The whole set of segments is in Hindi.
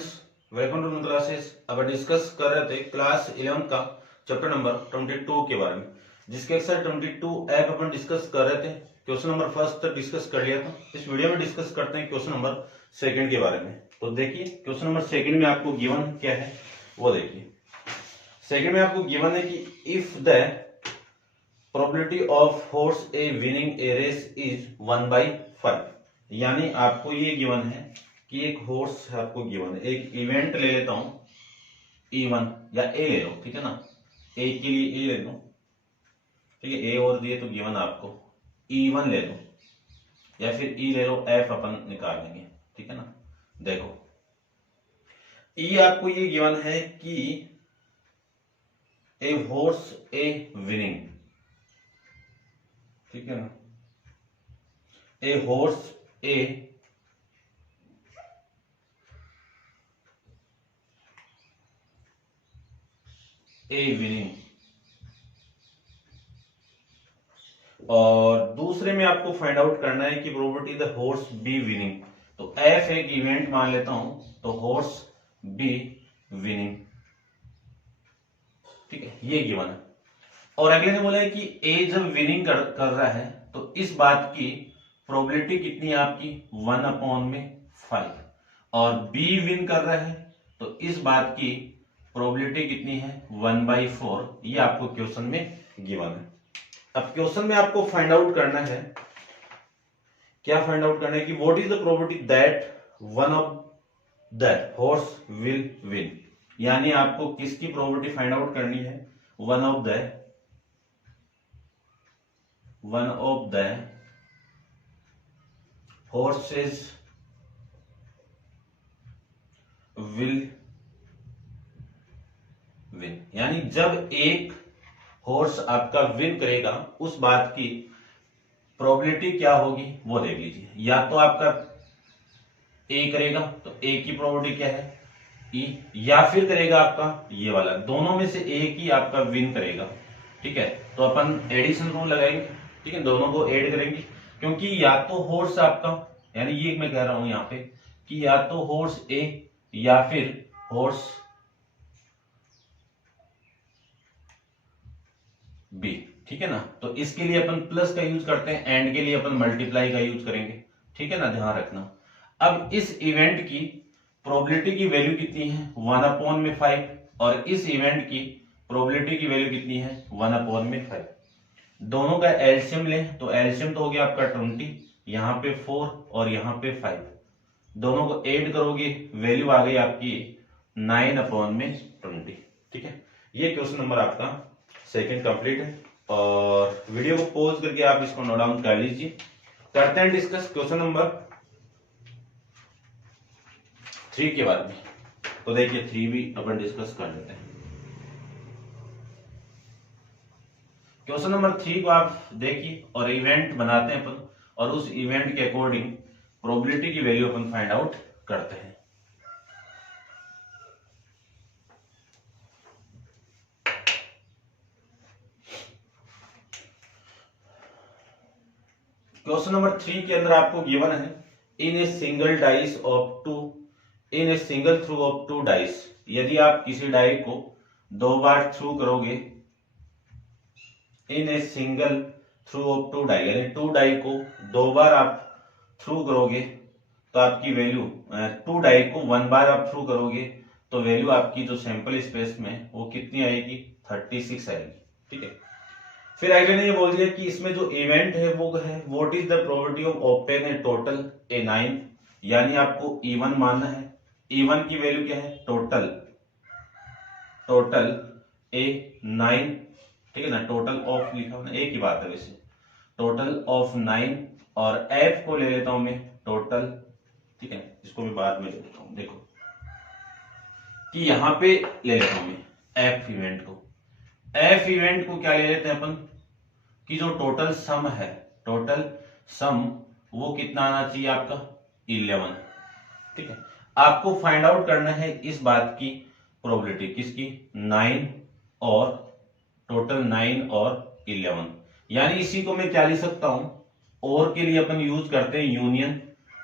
Friends, welcome to classes. अब डिस्कस कर रहे थे क्लास 11 का चैप्टर नंबर 22 के बारे में, जिसके एक्सरसाइज 22 ऐप अपन डिस्कस कर रहे थे। क्वेश्चन नंबर फर्स्ट तक डिस्कस कर लिया था। इस वीडियो में डिस्कस करते हैं क्वेश्चन नंबर सेकंड के बारे में। तो देखिए क्वेश्चन नंबर सेकंड में आपको गिवन क्या है वो देखिए। सेकंड में आपको गिवन है कि if the probability of horse A winning a race is 1/5, यानी आपको ये गिवन है कि एक हॉर्स आपको गिवन है। एक इवेंट ले लेता हूं E1 या ए ले लो, ठीक है ना। ए के लिए ए ले लो, ठीक है। ए और दिए तो गिवन आपको E1 ले लो या फिर E ले लो, F अपन निकाल लेंगे, ठीक है ना। देखो E आपको ये गिवन है कि ए हॉर्स ए विनिंग, ठीक है ना। ए हॉर्स ए विनिंग, और दूसरे में आपको फाइंड आउट करना है कि probability the horse be winning. तो एफ एक इवेंट मान लेता हूं, तो हॉर्स बी विनिंग, ठीक है, ये गिवन है। और अगले ने बोला है कि ए जब विनिंग कर रहा है तो इस बात की प्रोबेबिलिटी कितनी है आपकी 1/5, और बी विन कर रहा है तो इस बात की प्रोबेबिलिटी कितनी है 1/4। ये आपको क्वेश्चन में गिवन है। अब क्वेश्चन में आपको फाइंड आउट करना है, क्या फाइंड आउट करना है कि what is the probability that one of the horse will win, यानी आपको किसकी प्रोबेबिलिटी फाइंड आउट करनी है, one of the horses will win, यानी जब एक हॉर्स आपका विन करेगा उस बात की प्रोबेबिलिटी क्या होगी वो देख लीजिए। या तो आपका ए करेगा तो ए की प्रोबेबिलिटी क्या है ई, या फिर करेगा आपका ये वाला, दोनों में से एक ही आपका विन करेगा, ठीक है। तो अपन एडिशन रूल लगाएंगे, ठीक है, दोनों को ऐड करेंगे, क्योंकि या तो हॉर्स आपका, यानी ये मैं कह रहा हूं यहां पे कि या तो हॉर्स ए या फिर हॉर्स बी, ठीक है ना। तो इसके लिए अपन प्लस का यूज करते हैं, एंड के लिए अपन मल्टीप्लाई का यूज करेंगे, ठीक है ना, ध्यान रखना। अब इस इवेंट की प्रोबेबिलिटी की वैल्यू कितनी है 1/5, और इस इवेंट की प्रोबेबिलिटी की वैल्यू कितनी है 1/5। दोनों का एलसीएम लें तो एलसीएम तो हो गया आपका 20, यहाँ पे 4 और यहाँ पे 5, दोनों को ऐड करोगे वैल्यू आ गई आपकी 9/20, ठीक है। ये क्वेश्चन नंबर आपका सेकंड कंप्लीट है, और वीडियो को पॉज करके आप इसको नोट डाउन कर लीजिए। करते हैं डिस्कस क्वेश्चन नंबर 3 के बारे में। तो देखिए 3 भी अपन डिस्कस कर लेते हैं। क्वेश्चन नंबर 3 को आप देखिए और इवेंट बनाते हैं अपन, और उस इवेंट के अकॉर्डिंग प्रोबेबिलिटी की वैल्यू अपन फाइंड आउट करते हैं। क्वेश्चन नंबर 3 के अंदर आपको गिवन है in a single dice of 2, in a single throw of 2 dice, यदि आप किसी डाई को 2 बार थ्रू करोगे, in a single throw of 2 die, यानी 2 डाई को 2 बार आप थ्रू करोगे तो आपकी वैल्यू 2 डाई को 1 बार आप थ्रू करोगे तो वैल्यू आपकी जो सैंपल स्पेस में वो कितनी आएगी 36 आएगी, ठीक है। फिर अगले ने ये बोल दिया कि इसमें जो इवेंट है वो है what is the probability of obtain a total a 9, यानी आपको E1 मानना है। E1 की वैल्यू क्या है टोटल ए 9, ठीक है ना। टोटल ऑफ लिखा हुआ एक ही बात है वैसे, टोटल ऑफ 9, और F को ले लेता हूं मैं टोटल, ठीक है, इसको मैं बाद में ले लेता हूं। देखो कि यहां पे ले लेता हूं मैं F इवेंट को क्या ले लेते हैं अपन कि जो टोटल सम है, टोटल सम वो कितना आना चाहिए आपका 11, ठीक है। आपको फाइंड आउट करना है इस बात की प्रोबेबिलिटी किसकी 9 और टोटल 9 और 11, यानी इसी को मैं क्या लिख सकता हूं, और के लिए अपन यूज करते हैं यूनियन।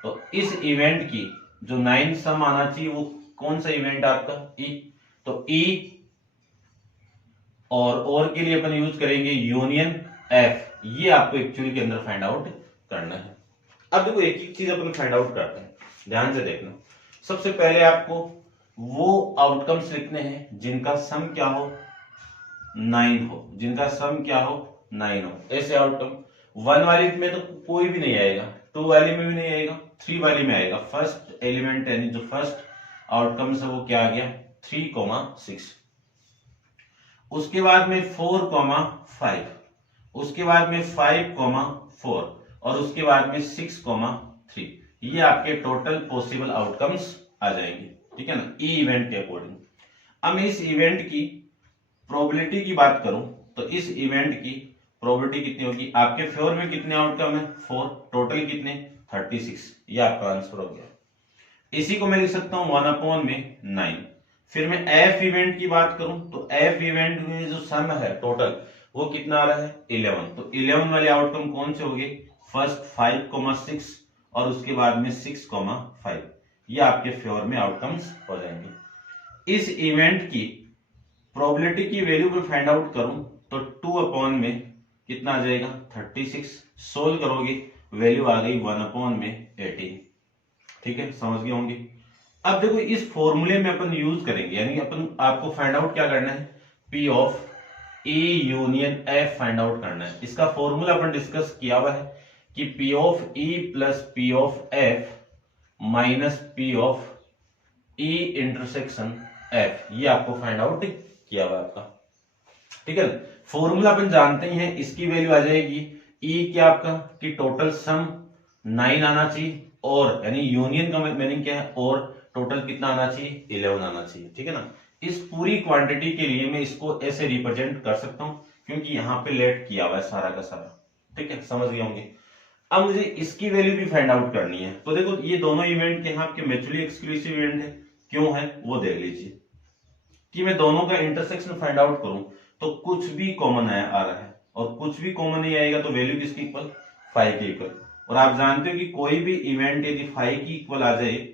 तो इस इवेंट की जो 9 सम आना चाहिए वो कौन सा इवेंट आपका ई, तो ई और के लिए अपन यूज करेंगे यूनियन एफ। ये आपको एक्चुअली के अंदर फाइंड आउट करना है। अब देखो एक एक चीज अपन फाइंड आउट करते हैं, ध्यान से देखना। सबसे पहले आपको वो आउटकम्स लिखने हैं जिनका सम क्या हो 9 हो, जिनका सम क्या हो 9 हो। ऐसे आउटकम 1 वाली में तो कोई भी नहीं आएगा, 2 वाली में भी नहीं आएगा, 3 वाली में आएगा। फर्स्ट एलिमेंट यानी जो फर्स्ट आउटकम है वो क्या आ गया 3,6। उसके बाद में 4,5, उसके बाद में 5,4 और उसके बाद में 6,3। ये आपके टोटल पॉसिबल आउटकम्स आ जाएंगे, ठीक है ना, ई इवेंट के अकॉर्डिंग। अब मैं इस इवेंट की प्रोबेबिलिटी की बात करूं तो इस इवेंट की प्रोबेबिलिटी कितनी होगी, आपके फेवर में कितने आउटकम है 4, टोटल कितने 36। ये आपका आंसर हो गया। इसी को मैं लिख सकता हूं 1/9। फिर मैं एफ इवेंट की बात करूं तो एफ इवेंट में जो सम है टोटल वो कितना आ रहा है 11। तो 11 वाले आउटकम कौन से हो गए, फर्स्ट 5,6 और उसके बाद में 6,5। ये आपके फेवर में आउटकम्स हो जाएंगे। इस इवेंट की प्रोबेबिलिटी की वैल्यू में फाइंड आउट करूं तो 2/में कितना आ जाएगा 36। सोल्व करोगे वैल्यू आ गई 1/18। ठीक है, समझ गए होंगे। अब देखो इस फॉर्मूले में अपन यूज करेंगे, यानी अपन आपको फाइंड आउट क्या करना है, P of E union F find out करना है। इसका फॉर्मूला अपन डिस्कस किया हुआ है कि P of E plus P of F minus P of E intersection F. ये आपको फाइंड आउट किया हुआ है आपका, ठीक है। फॉर्मूला अपन जानते ही हैं, इसकी वैल्यू आ जाएगी ई क्या आपका कि टोटल सम 9 आना चाहिए, और यानी यूनियन का मीनिंग क्या है, और टोटल कितना आना चाहिए 11 आना चाहिए, ठीक है ना। इस पूरी क्वांटिटी के लिए मैं इसको ऐसे रिप्रेजेंट कर सकता हूं क्योंकि यहां पे लेट किया हुआ है सारा का सारा, ठीक है, समझ गए होंगे। अब मुझे इसकी वैल्यू भी फाइंड आउट करनी है। तो देखो ये दोनों इवेंट के यहाँ आपके म्यूचुअली एक्सक्लूसिव इवेंट है, क्यों है वो देख लीजिए कि मैं दोनों का इंटरसेक्शन फाइंड आउट करूं तो कुछ भी कॉमन आ रहा है, और कुछ भी कॉमन नहीं आएगा तो वैल्यू किसकी इक्वल 5 के इक्वल। और आप जानते हो कि कोई भी इवेंट यदि 5 की इक्वल आ जाए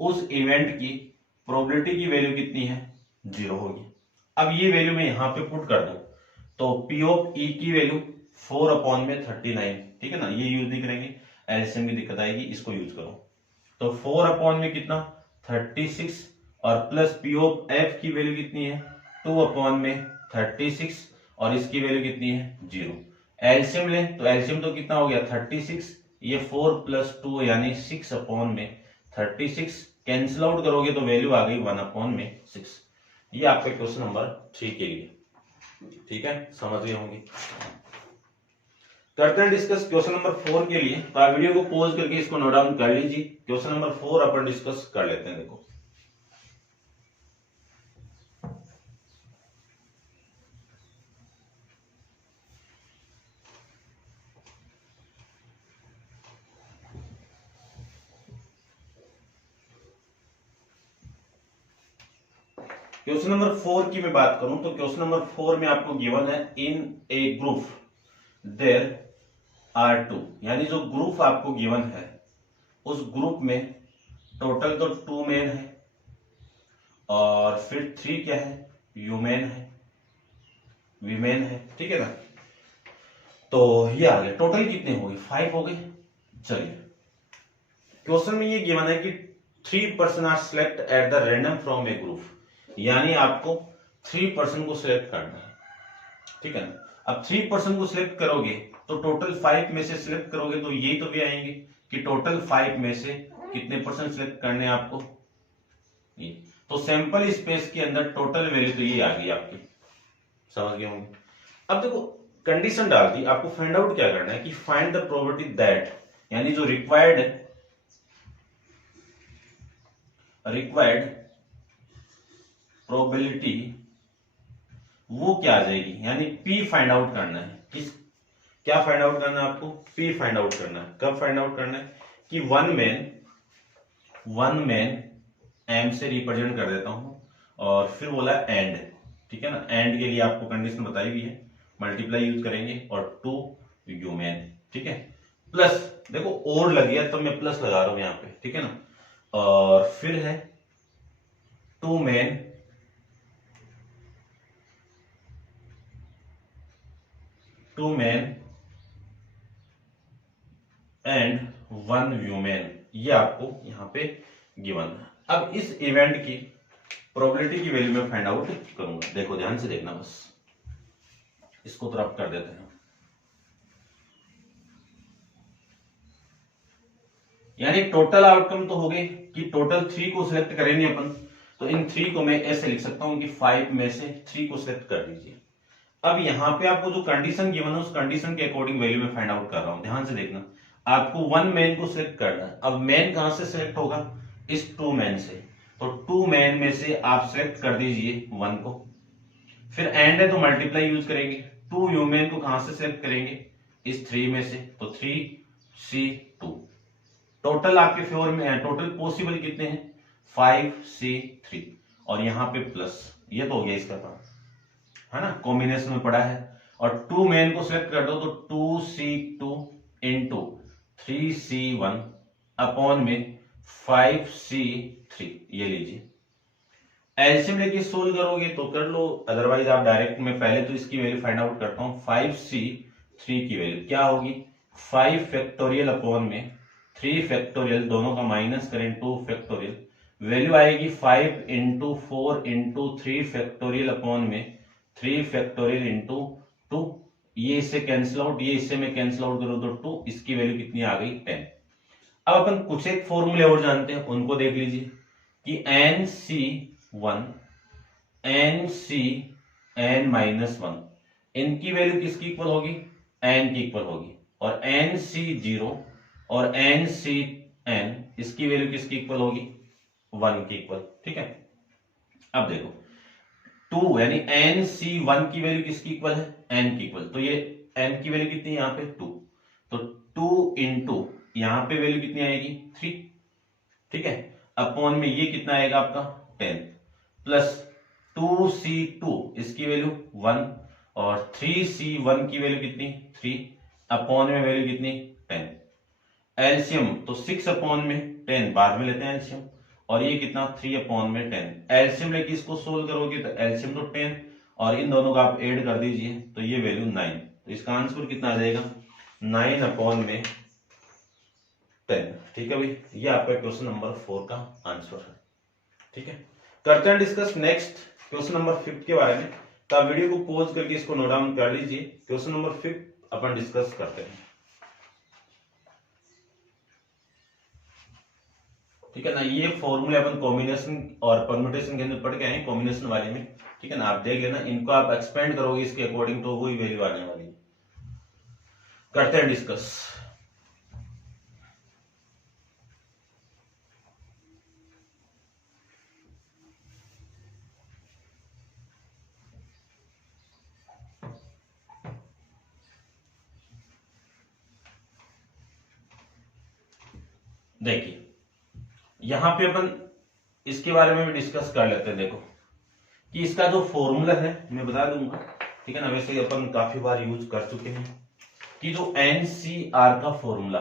उस इवेंट की प्रोबेबिलिटी की वैल्यू कितनी है 0 होगी। अब ये वैल्यू मैं यहां पे पुट कर दूं तो पी ऑफ ई की वैल्यू 4/39, ठीक है ना, ये यूज नहीं करेंगे, एलसीएम की दिक्कत आएगी, इसको यूज करो। तो 4 में कितना 36 और प्लस पी ऑफ एफ की वैल्यू कितनी है 2/36 और इसकी वैल्यू कितनी है 0। एलसीएम ले तो एलसीएम तो कितना हो गया 36, ये 4 + 2 यानी 6/36 कैंसिल आउट करोगे तो वैल्यू आ गई 1/6। ये आपका क्वेश्चन नंबर 3 के लिए, ठीक है, समझ गए होंगे। करते हैं डिस्कस क्वेश्चन नंबर 4 के लिए। तो आप वीडियो को पॉज करके इसको नोट डाउन कर लीजिए। क्वेश्चन नंबर 4 अपन डिस्कस कर लेते हैं। देखो क्वेश्चन नंबर 4 की मैं बात करूं तो क्वेश्चन नंबर 4 में आपको गिवन है in A group there are 2, यानी जो ग्रुप आपको गिवन है उस ग्रुप में टोटल तो 2 मेन है और फिर 3 क्या है ह्यूमेन है, वीमेन है, ठीक है ना। तो ये आ गया, टोटल कितने हो गए 5 हो गए। चलिए क्वेश्चन में ये गिवन है कि 3 person are select at the random from a group, यानी आपको 3 पर्सन को सिलेक्ट करना है, ठीक है ना। अब 3 पर्सन को सिलेक्ट करोगे तो टोटल 5 में से सिलेक्ट करोगे तो यही तो भी आएंगे कि टोटल 5 में से कितने पर्सन सिलेक्ट करने हैं आपको, ये तो सैंपल स्पेस के अंदर टोटल वैल्यू तो ये आ गई आपकी, समझ गए होंगे। अब देखो कंडीशन डाल दी, आपको फाइंड आउट क्या करना है कि फाइंड द प्रोबेबिलिटी दैट, यानी जो रिक्वायर्ड प्रोबेबिलिटी वो क्या आ जाएगी, यानी पी फाइंड आउट करना है। किस क्या फाइंड आउट करना है आपको, पी फाइंड आउट करना है। कब फाइंड आउट करना है कि वन मैन एम से रिप्रेजेंट कर देता हूं और फिर बोला एंड, ठीक है ना। एंड के लिए आपको कंडीशन बताई हुई है, मल्टीप्लाई यूज करेंगे और 2 ह्यूमन, ठीक है। प्लस देखो और लग गया तो मैं प्लस लगा रहा हूं यहाँ पे, ठीक है ना। और फिर है 2 men एंड 1 woman, ये आपको यहाँ पे गिवन है। अब इस इवेंट की प्रोबेबिलिटी की वैल्यू मैं फाइंड आउट करूंगा। देखो ध्यान से देखना, बस इसको तरफ कर देते हैं। यानी टोटल आउटकम तो हो गई कि टोटल 3 को सिलेक्ट करेंगे अपन, तो इन 3 को मैं ऐसे लिख सकता हूं कि 5 में से 3 को सिलेक्ट कर दीजिए। अब यहां पे आपको जो कंडीशन गिवन है उस कंडीशन के अकॉर्डिंग वैल्यू में फाइंड आउट कर रहा हूं। ध्यान से देखना, आपको 1 मैन को सिलेक्ट करना है। अब मैन कहां से सिलेक्ट होगा? इस 2 मैन से। तो 2 मैन में से आप सिलेक्ट कर दीजिए 1 को, फिर एंड है तो मल्टीप्लाई यूज करेंगे। 2 ह्यूमन को कहां से सिलेक्ट करेंगे? इस 3 में से, तो 3C2। टोटल आपके फेवर में है, टोटल पॉसिबल कितने हैं? 5C3, और यहां पे प्लस, ये तो हो गया इसका काम, है ना, कॉम्बिनेशन में पड़ा है। और 2 मैन को सिलेक्ट कर दो तो 2C2 इंटू 3C1 अपॉन में 5C3, ये लीजिए। एलसीएम लेके सोल्व करोगे तो कर लो, अदरवाइज आप डायरेक्ट, में पहले तो इसकी वैल्यू फाइंड आउट करता हूं। 5C3 की वैल्यू क्या होगी? 5 फैक्टोरियल अपॉन में 3 फैक्टोरियल, दोनों का माइनस करें 2 फैक्टोरियल, वैल्यू आएगी 5 इंटू 4 इंटू 3 फैक्टोरियल अपॉन में 3 फैक्टोरियल इंटू 2। ये इससे कैंसिल आउट, ये इससे मैं कैंसिल आउट करूं तो 2, इसकी वैल्यू कितनी आ गई? 10। अब अपन कुछ एक फॉर्मूले और जानते हैं, उनको देख लीजिए कि NC1 NCn-1, इनकी वैल्यू किसकी इक्वल होगी? n की इक्वल होगी। और NC0 और NCn, इसकी वैल्यू किसकी इक्वल होगी? 1 की इक्वल। ठीक है, अब देखो 2 यानी NC1 की वैल्यू किसकी इक्वल है? n की इक्वल। तो ये n की वैल्यू कितनी है यहाँ पे? 2। तो 2 इंटू यहां पे वैल्यू कितनी आएगी? 3। ठीक है, अपॉन में ये कितना आएगा आपका? 10 प्लस 2C2, इसकी वैल्यू 1, और 3C1 की वैल्यू कितनी? 3, अपॉन में वैल्यू कितनी? 10। एलसीएम तो 6 अपॉन में 10, बाद में लेते हैं एलसीएम, और ये कितना? 3 अपॉन में 10। एलसीएम लेके इसको सोल्व करोगे तो एलसीएम तो 10, और इन दोनों का आप ऐड कर दीजिए तो ये वैल्यू 9। तो इसका आंसर कितना आ जाएगा? 9 अपॉन में 10। ठीक है भाई, ये आपका क्वेश्चन नंबर 4 का आंसर है। ठीक है, करते हैं डिस्कस नेक्स्ट क्वेश्चन नंबर 5 के बारे में। तो आप वीडियो को पॉज करके इसको नोट डाउन कर लीजिए। क्वेश्चन नंबर 5 अपन डिस्कस करते हैं। ठीक है ना, ये फॉर्मूले अपन कॉम्बिनेशन और परम्यूटेशन के अंदर पढ़ के आए, कॉम्बिनेशन वाले में। ठीक है ना, आप देख लेना, इनको आप एक्सपेंड करोगे इसके अकॉर्डिंग तो वही वैल्यू आने वाली है। करते हैं डिस्कस। देखिए यहां पे अपन इसके बारे में भी डिस्कस कर लेते हैं। देखो कि इसका जो फॉर्मूला है मैं बता दूंगा। ठीक है ना, वैसे अपन काफी बार यूज कर चुके हैं कि जो NCR का फॉर्मूला,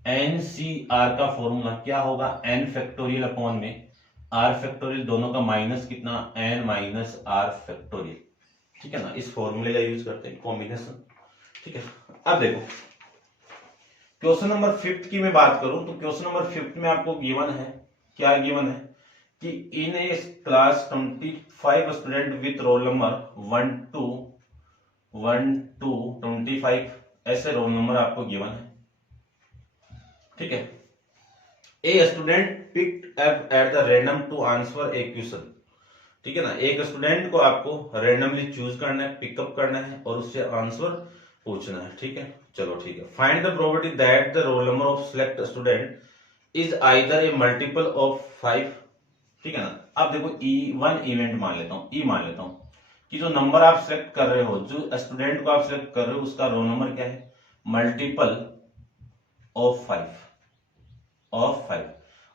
NCR का फॉर्मूला क्या होगा? n फैक्टोरियल अपॉन में r फैक्टोरियल, दोनों का माइनस कितना? n minus r factorial. ठीक है ना, इस फॉर्मूले का यूज करते हैं, कॉम्बिनेशन। ठीक है, अब देखो क्वेश्चन नंबर 5 की मैं बात करूं तो क्वेश्चन नंबर 5 में आपको गिवन है, क्या गिवन है कि in a class 25 student with roll number 1 to 25, ऐसे रोल नंबर आपको गिवन है। ठीक है, a student picked up at the random to answer a question. ठीक है ना, एक स्टूडेंट को आपको रैंडमली चूज करना है, पिकअप करना है और उससे आंसर पूछना है। ठीक है, चलो ठीक है। Find the probability that the roll number of select student is either A multiple of 5। ठीक है ना, अब देखो E1 इवेंट मान लेता हूं, E मान लेता हूं कि जो नंबर आप सिलेक्ट कर रहे हो, जो स्टूडेंट को आप सिलेक्ट कर रहे हो, उसका रोल नंबर क्या है? Multiple of 5।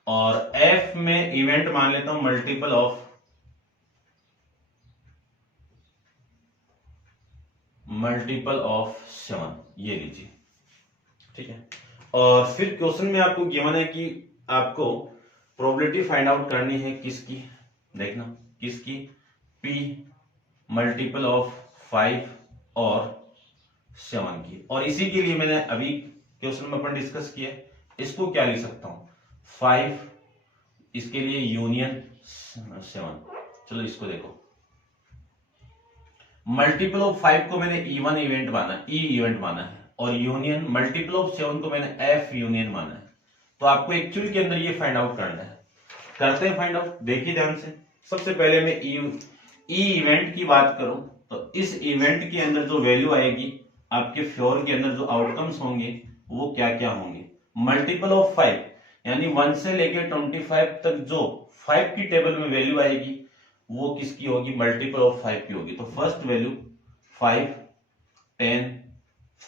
और F में इवेंट मान लेता हूं मल्टीपल ऑफ 7, ये लीजिए। ठीक है, और फिर क्वेश्चन में आपको गिवन है कि आपको प्रोबेबिलिटी फाइंड आउट करनी है किसकी? देखना किसकी, P मल्टीपल ऑफ 5 और 7 की। और इसी के लिए मैंने अभी क्वेश्चन में अपन डिस्कस किया, इसको क्या लिख सकता हूं 5, इसके लिए यूनियन 7। चलो इसको देखो, मल्टीपल ऑफ 5 को मैंने E1 इवेंट माना, E इवेंट माना है, और यूनियन मल्टीपल ऑफ 7 को मैंने F यूनियन माना है। तो आपको एक्चुअल के अंदर ये फाइंड आउट करना है, करते हैं फाइंड आउट। देखिए ध्यान से, सबसे पहले मैं ई इवेंट की बात करूं तो इस इवेंट के अंदर जो वैल्यू आएगी, आपके फ्योर के अंदर जो आउटकम्स होंगे वो क्या क्या होंगे। मल्टीपल ऑफ 5 यानी 1 से लेकर 25 तक जो 5 की टेबल में वैल्यू आएगी वो किसकी होगी, मल्टीपल ऑफ 5 की होगी। तो फर्स्ट वैल्यू 5, 10,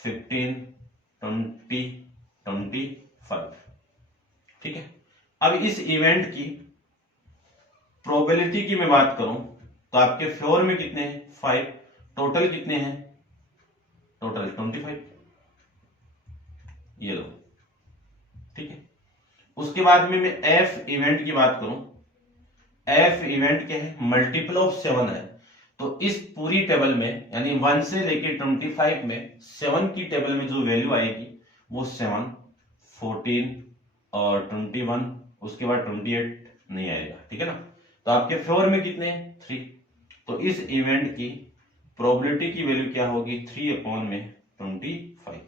15, 20, 25। ठीक है। अब इस इवेंट की प्रोबेबिलिटी की मैं बात करूं तो आपके फ्योर में कितने हैं 5, टोटल कितने हैं, टोटल 25, ये लो। ठीक है। उसके बाद में मैं एफ इवेंट की बात करूं, एफ इवेंट क्या है, मल्टीपल ऑफ 7 है। तो इस पूरी टेबल में यानी 1 से लेके 25 में 7 की टेबल में जो वैल्यू आएगी वो 7, 14 और 21, उसके बाद 28 नहीं आएगा। ठीक है ना। तो आपके फ्योर में कितने हैं 3। तो इस इवेंट की प्रोबेबिलिटी की वैल्यू क्या होगी 3/25।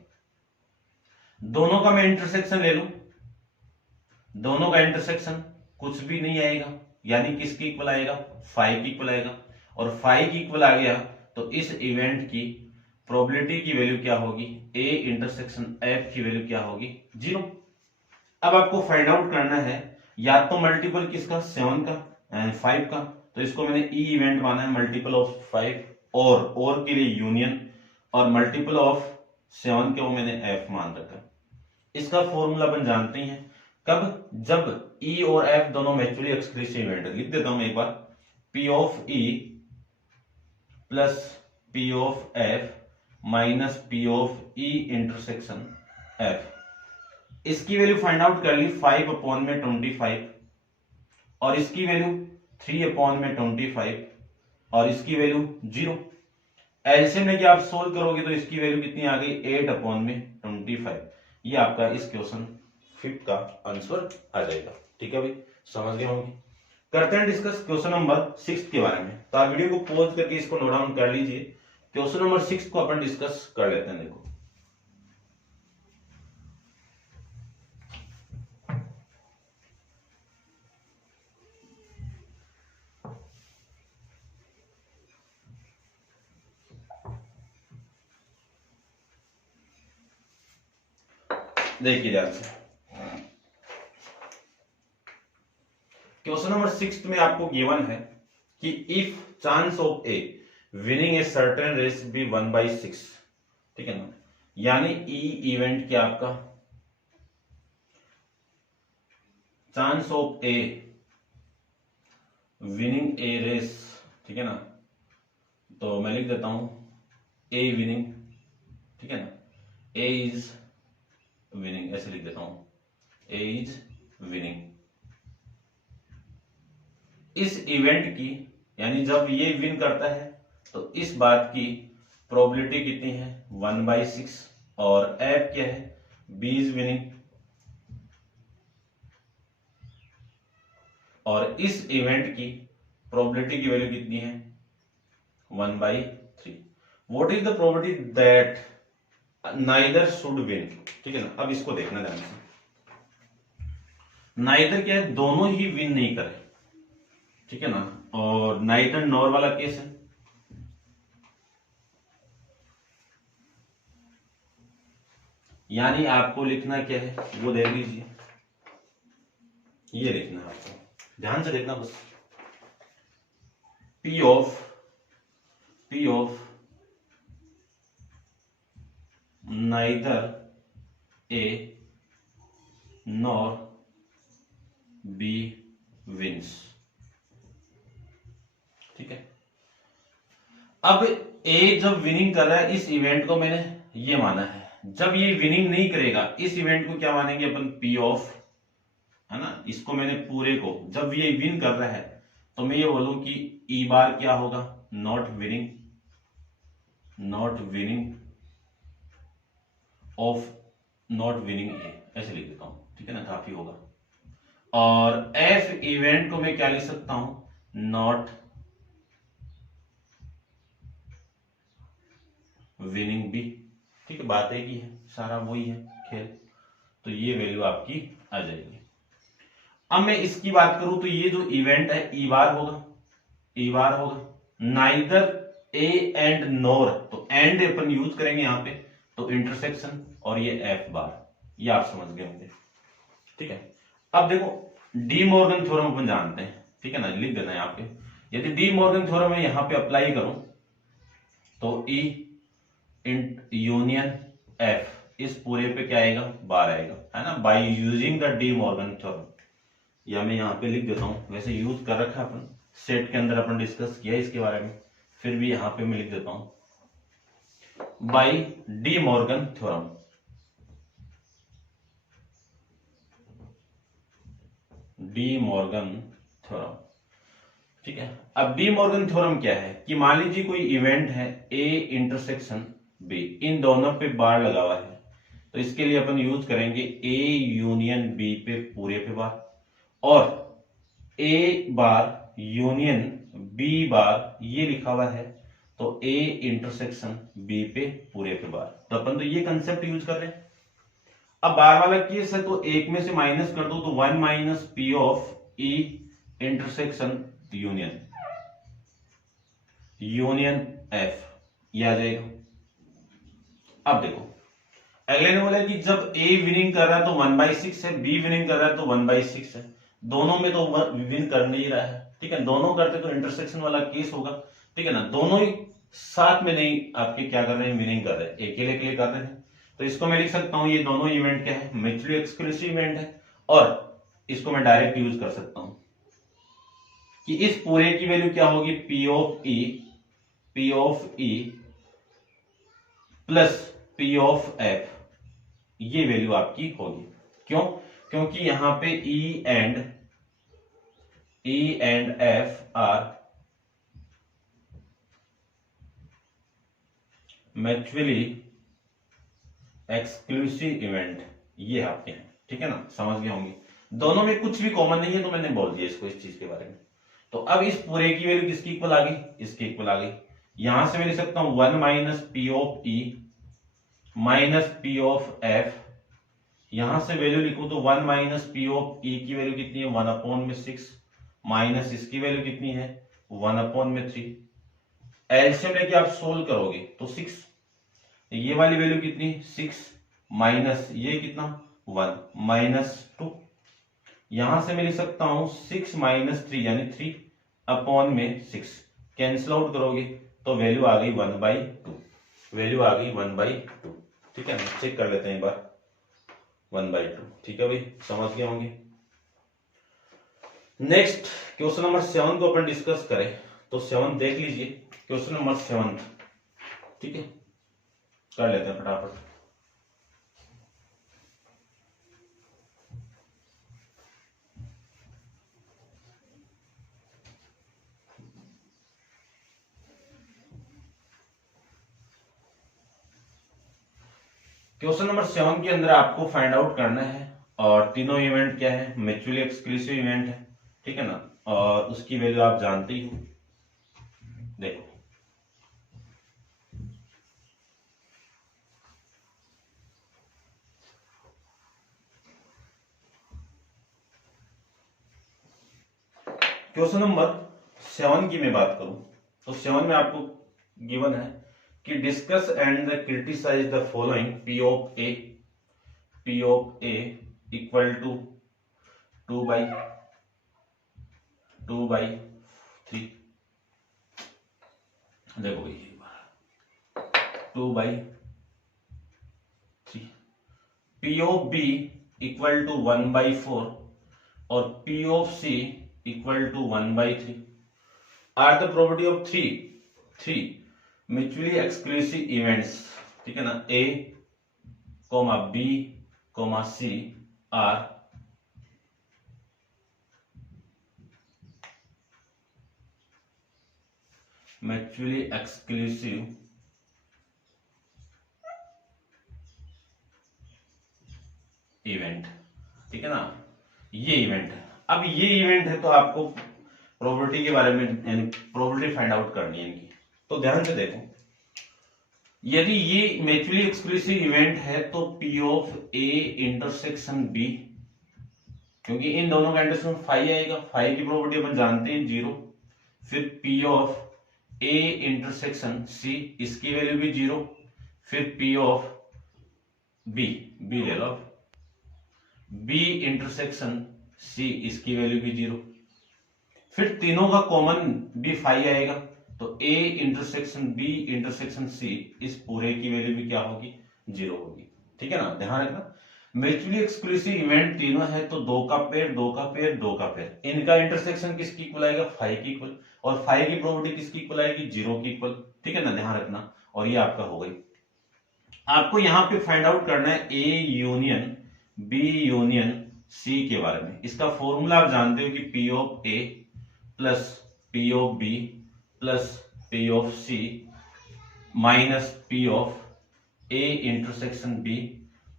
दोनों का मैं इंटरसेक्शन ले लूं, दोनों का इंटरसेक्शन कुछ भी नहीं आएगा, यानी किसके इक्वल आएगा 5 की इक्वल आएगा, और 5 की इक्वल आ गया तो इस इवेंट की प्रोबेबिलिटी की वैल्यू क्या होगी, ए इंटरसेक्शन एफ की वैल्यू क्या होगी 0। अब आपको फाइंड आउट करना है या तो मल्टीपल किसका 7 का एंड 5 का, तो इसको मैंने ई इवेंट माना है मल्टीपल ऑफ 5, और के लिए यूनियन, और मल्टीपल ऑफ 7 के वो मैंने एफ मान रखा है। इसका फॉर्मूला अपन जानते हैं, कब, जब ई और एफ दोनों म्यूचुअली एक्सक्लूसिव इवेंट है। लिख देता हूं एक बार, P of E plus P of F minus P of E intersection F. इसकी वैल्यू फाइंड आउट कर ली 5/25, और इसकी वैल्यू 3/25, और इसकी वैल्यू 0। एलसीएम लेके आप सोल्व करोगे तो इसकी वैल्यू कितनी आ गई 8/25। ये आपका इस क्वेश्चन 5 का आंसर आ जाएगा। ठीक है भाई, समझ गए होंगे। करते हैं डिस्कस क्वेश्चन नंबर 6 के बारे में। तो आप वीडियो को पॉज करके इसको नोट डाउन कर लीजिए। क्वेश्चन नंबर 6 को अपन डिस्कस कर लेते हैं। देखो, देखिए ध्यान से, क्वेश्चन नंबर 6 में आपको गिवन है कि if chance of a winning a certain race be 1/6। ठीक है ना, यानी ई इवेंट क्या आपका chance of a winning a race. ठीक है ना, तो मैं लिख देता हूं ए विनिंग। ठीक है ना, ए इज विनिंग, ऐसे लिख देता हूं ए इज विनिंग। इस इवेंट की यानी जब ये विन करता है तो इस बात की प्रोबेबिलिटी कितनी है 1/6, और एफ क्या है बी इज विनिंग, और इस इवेंट की प्रोबेबिलिटी की वैल्यू कितनी है 1/3। What is the probability that neither should win. ठीक है ना, अब इसको देखना ध्यान से, नाइदर क्या है दोनों ही विन नहीं करे। ठीक है ना, और नाइदर नॉर वाला केस है, यानी आपको लिखना क्या है वो देख लीजिए, ये लिखना है आपको, ध्यान से देखना बस, P of neither A nor B wins. ठीक है, अब ए जब विनिंग कर रहा है, इस इवेंट को मैंने ये माना है, जब ये विनिंग नहीं करेगा इस इवेंट को क्या मानेंगे अपन पी ऑफ, है ना, इसको मैंने पूरे को, जब ये विन कर रहा है तो मैं ये बोलूं कि ई बार क्या होगा, not winning of not winning A, ऐसे लिख देता हूं, ठीक है ना, काफी होगा। और एफ इवेंट को मैं क्या लिख सकता हूं, नॉट विनिंग बी, ठीक है, बात एक ही है, सारा वही है खेल। तो ये वैल्यू आपकी आ जाएगी। अब मैं इसकी बात करूं तो ये जो इवेंट है ई बार होगा, नाइदर ए एंड नोर, तो एंड अपन यूज करेंगे यहां पे, तो इंटरसेक्शन, और ये एफ बार, ये आप समझ गए होंगे, ठीक है। अब देखो डी मॉर्गन थ्योरम अपन जानते हैं, ठीक है ना, लिख देना है यहाँ पे। यदि डी मॉर्गन थ्योरम में यहां पे अप्लाई करूं तो ई यूनियन एफ, इस पूरे पे क्या आएगा, बार आएगा, है ना, by using the D Morgan theorem. या मैं यहाँ पे लिख देता हूं, वैसे यूज कर रखा है अपन, सेट के अंदर अपन डिस्कस किया इसके बारे में, फिर भी यहां पे मैं लिख देता हूं, by De Morgan theorem. De Morgan theorem, ठीक है। अब डी मॉर्गन थ्योरम क्या है कि मान लीजिए कोई इवेंट है ए इंटरसेक्शन बी, इन दोनों पे बार लगा हुआ है, तो इसके लिए अपन यूज करेंगे ए यूनियन बी पे पूरे पे बार, और ए बार यूनियन बी बार ये लिखा हुआ है, तो ए इंटरसेक्शन बी पे पूरे पे बार, तो अपन तो ये कंसेप्ट यूज कर रहे हैं। अब बार वाला केस है तो एक में से माइनस कर दो, तो 1 minus P of E intersection union F, ये आ जाएगा। अब देखो अगले ने बोला कि जब ए विनिंग कर रहा है तो 1/6 है, बी विनिंग कर रहा है तो 1/6 है, दोनों में तो विन कर नहीं रहा है, ठीक है, दोनों करते तो इंटरसेक्शन वाला केस होगा, ठीक है ना, दोनों ही साथ में नहीं आपके क्या कर रहे हैं, विनिंग कर रहे हैं, अकेले के लिए कर रहे हैं। तो इसको मैं लिख सकता हूं, ये दोनों इवेंट क्या है, म्यूचुअली एक्सक्लूसिव इवेंट है, और इसको मैं डायरेक्ट यूज कर सकता हूं कि इस पूरे की वैल्यू क्या होगी, P of E plus P of F, ये वैल्यू आपकी होगी। क्यों, क्योंकि यहां पे E and F R mutually exclusive event, ये आपके हैं, ठीक है ना, समझ गए होंगे। दोनों में कुछ भी कॉमन नहीं है तो मैंने बोल दिया इसको, इस चीज के बारे में। तो अब इस पूरे की वैल्यू किसकी इक्वल आ गई, इसकी इक्वल आ गई। यहां से मैं लिख सकता हूं 1 minus P of E minus P of F, यहां से वैल्यू लिखूं तो 1 माइनस पी ऑफ ई की वैल्यू कितनी है, 1/6, माइनस इसकी वैल्यू कितनी है, 1/3। एलसीएम लेके आप सोल्व करोगे तो 6, ये वाली वैल्यू कितनी, 6 माइनस ये कितना, 1 -2, यहां से मैं लिख सकता हूं 6 - 3 यानी 3/6, कैंसिल आउट करोगे तो वैल्यू आ गई 1/2, वैल्यू आ गई 1/2, ठीक है, चेक कर लेते हैं एक बार, 1/2, ठीक है भाई, समझ गए होंगे। नेक्स्ट क्वेश्चन नंबर 7 को अपन डिस्कस करें, तो 7 देख लीजिए, क्वेश्चन नंबर 7, ठीक है, कर लेते हैं फटाफट। क्वेश्चन नंबर 7 के अंदर आपको फाइंड आउट करना है, और तीनों इवेंट क्या है, म्यूचुअली एक्सक्लूसिव इवेंट है, ठीक है ना, और उसकी वैल्यू आप जानते ही हो। देखो क्वेश्चन नंबर 7 की मैं बात करूं तो 7 में आपको गिवन है कि discuss and criticise the following P of A equal to 2/3। देखो भाई 2/3, P of B equal to 1/4 और P of C equal to 1/3 are the property of three mutually exclusive events, ठीक है ना, A comma B comma C are mutually exclusive event, ठीक है ना, ये इवेंट है। अब ये इवेंट है तो आपको प्रोबेबिलिटी के बारे में यानी प्रोबेबिलिटी फाइंड आउट करनी है इनकी। तो ध्यान से देखो, यदि ये म्यूचुअली एक्सक्लूसिव इवेंट है तो P of A intersection B, क्योंकि इन दोनों का इंटरसेक्शन फाई आएगा, फाई की प्रोबेबिलिटी अपन जानते हैं 0। फिर P of A intersection C, इसकी वैल्यू भी 0। फिर P ऑफ B, B ले लो, B इंटरसेक्शन C, इसकी वैल्यू भी 0। फिर तीनों का कॉमन भी फाई आएगा, तो A intersection B intersection C, इस पूरे की वैल्यू भी क्या होगी, 0 होगी। ठीक है ना, ध्यान रखना। म्यूचुअली एक्सक्लूसिव इवेंट तीनों है तो 2 का पेयर 2 का पेयर 2 का पेयर, इनका इंटरसेक्शन किसकी इक्वल आएगा, फाई की इक्वल, और फाई की प्रोबेबिलिटी किसकी इक्वल आएगी, 0 की इक्वल। ठीक है ना, ध्यान रखना। और ये आपका हो गई। आपको यहाँ पे फाइंड आउट करना है A union B union C के बारे में। इसका फॉर्मूला आप जानते हो कि P of A plus P of B plus P of C minus P of A intersection B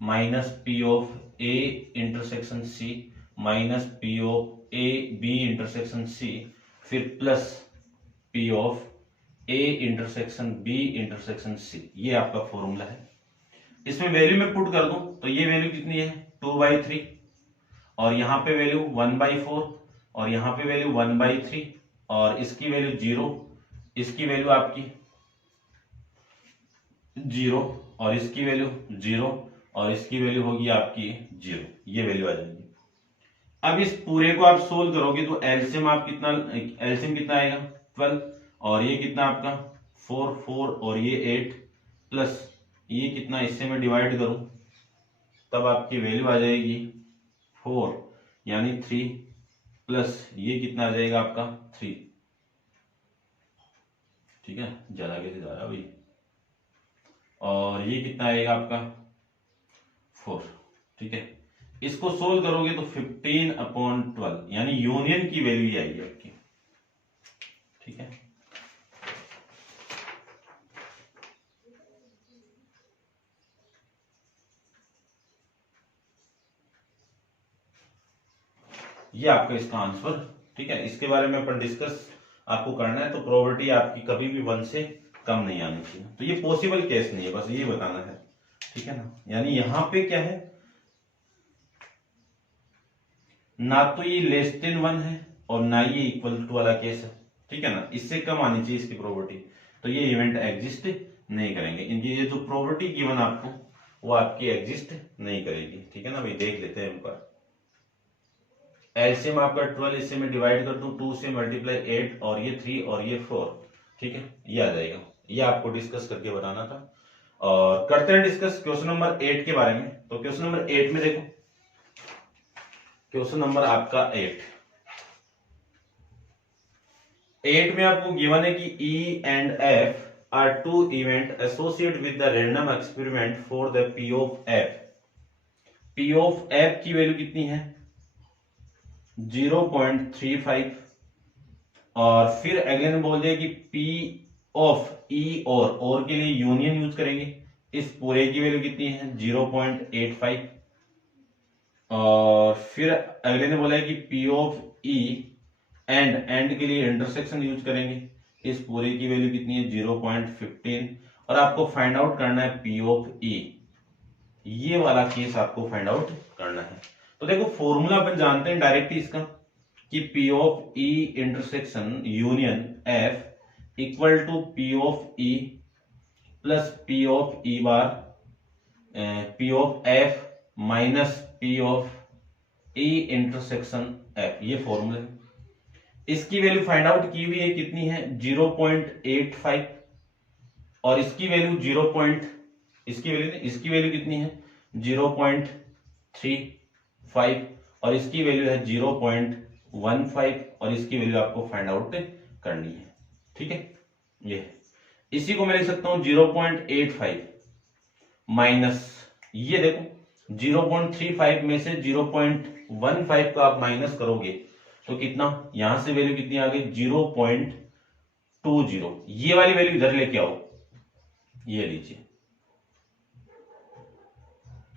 minus P of A intersection C minus P of A B intersection C, फिर plus P of A intersection B intersection C। ये आपका फॉर्मूला है। इसमें वैल्यू में पुट कर दूं तो ये वैल्यू कितनी है, 2/3, और यहां पे वैल्यू 1/4, और यहां पे वैल्यू 1/3, और इसकी वैल्यू 0, इसकी वैल्यू आपकी 0, और इसकी वैल्यू 0, और इसकी वैल्यू होगी आपकी 0। ये वैल्यू आ जाएगी। अब इस पूरे को आप सोल्व करोगे तो एलसीएम आप कितना, एलसीएम कितना आएगा 12, और ये कितना आपका 4 4, और ये 8 प्लस ये कितना, इससे मैं डिवाइड करूं तब आपकी वैल्यू आ जाएगी 4 यानी 3, प्लस ये कितना आ जाएगा आपका 3। ठीक है, ज्यादा कैसे जा रहा है भाई, और ये कितना आएगा आपका 4। ठीक है, इसको सोल्व करोगे तो 15/12 यानी यूनियन की वैल्यू ही आएगी आपकी। ठीक है, ये आपका इसका आंसर। ठीक है, इसके बारे में अपन डिस्कस आपको करना है। तो प्रोबेबिलिटी आपकी कभी भी 1 से कम नहीं आनी चाहिए। तो ये पॉसिबल केस नहीं है, बस ये बताना है। ठीक है ना, यानी यहां पे क्या है, ना तो ये लेस देन 1 है और ना ये इक्वल टू वाला केस है। ठीक है ना, इससे कम आनी चाहिए इसकी प्रोबेबिलिटी, तो ये इवेंट एग्जिस्ट नहीं करेंगे। इनकी ये जो प्रोबेबिलिटी गिवन आपको वो आपकी एग्जिस्ट नहीं करेगी। ठीक है ना भाई, देख लेते हैं ऊपर। एलसीएम आपका 12, इससे मैं डिवाइड कर दूं 2 से मल्टीप्लाई 8, और ये 3 और ये 4। ठीक है, ये आ जाएगा। ये आपको डिस्कस करके बताना था। और करते हैं डिस्कस क्वेश्चन नंबर 8 के बारे में। तो क्वेश्चन नंबर 8 में देखो, क्वेश्चन नंबर आपका 8 में आपको गिवन है कि E and F are two event associated with the random experiment for the P of F। P of F की वैल्यू कितनी है 0.35, और फिर अगेन बोल दिया कि P ऑफ E और के लिए यूनियन यूज करेंगे। इस पूरे की वैल्यू कितनी है 0.85, और फिर अगले ने बोला है कि P ऑफ E एंड के लिए इंटरसेक्शन यूज करेंगे। इस पूरे की वैल्यू कितनी है 0.15, और आपको फाइंड आउट करना है P ऑफ E। ये वाला केस आपको फाइंड आउट करना है। तो देखो फॉर्मूला अपन जानते हैं डायरेक्टली इसका कि P of E intersection union F equal to P of E plus P of E bar P of F minus P of E intersection F। ये फॉर्मूला है। इसकी वैल्यू फाइंड आउट की हुई है, कितनी है 0.85, और इसकी वैल्यू इसकी वैल्यू कितनी है 0.35, और इसकी वैल्यू है 0.15, और इसकी वैल्यू आपको फाइंड आउट करनी है। ठीक है, ये इसी को मैं लिख सकता हूं 0.85 माइनस, ये देखो 0.35 में से 0.15 को आप माइनस करोगे तो कितना, यहां से वैल्यू कितनी आ गई 0.15 20, ये वाली वैल्यू इधर लेके आओ, ये लीजिए,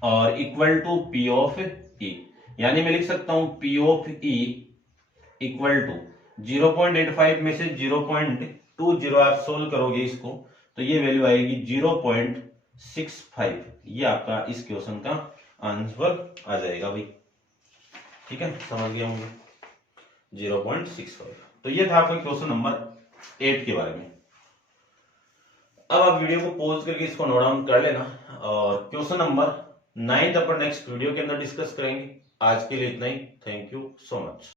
और equal to P of E, यानी मैं लिख सकता हूं P of E equal to 0.85 में से 0.20 आप सोल्व करोगे इसको तो ये वैल्यू आएगी 0.65। ये आपका इस क्वेश्चन का आंसर आ जाएगा भाई। ठीक है, समझ गया होंगे 0.65। तो ये था आपका क्वेश्चन नंबर 8 के बारे में। अब आप वीडियो को पॉज करके इसको नोट डाउन कर लेना, और क्वेश्चन नंबर 9 अपन नेक्स्ट वीडियो के अंदर डिस्कस करेंगे। आज के लिए इतना ही। Thank you so much.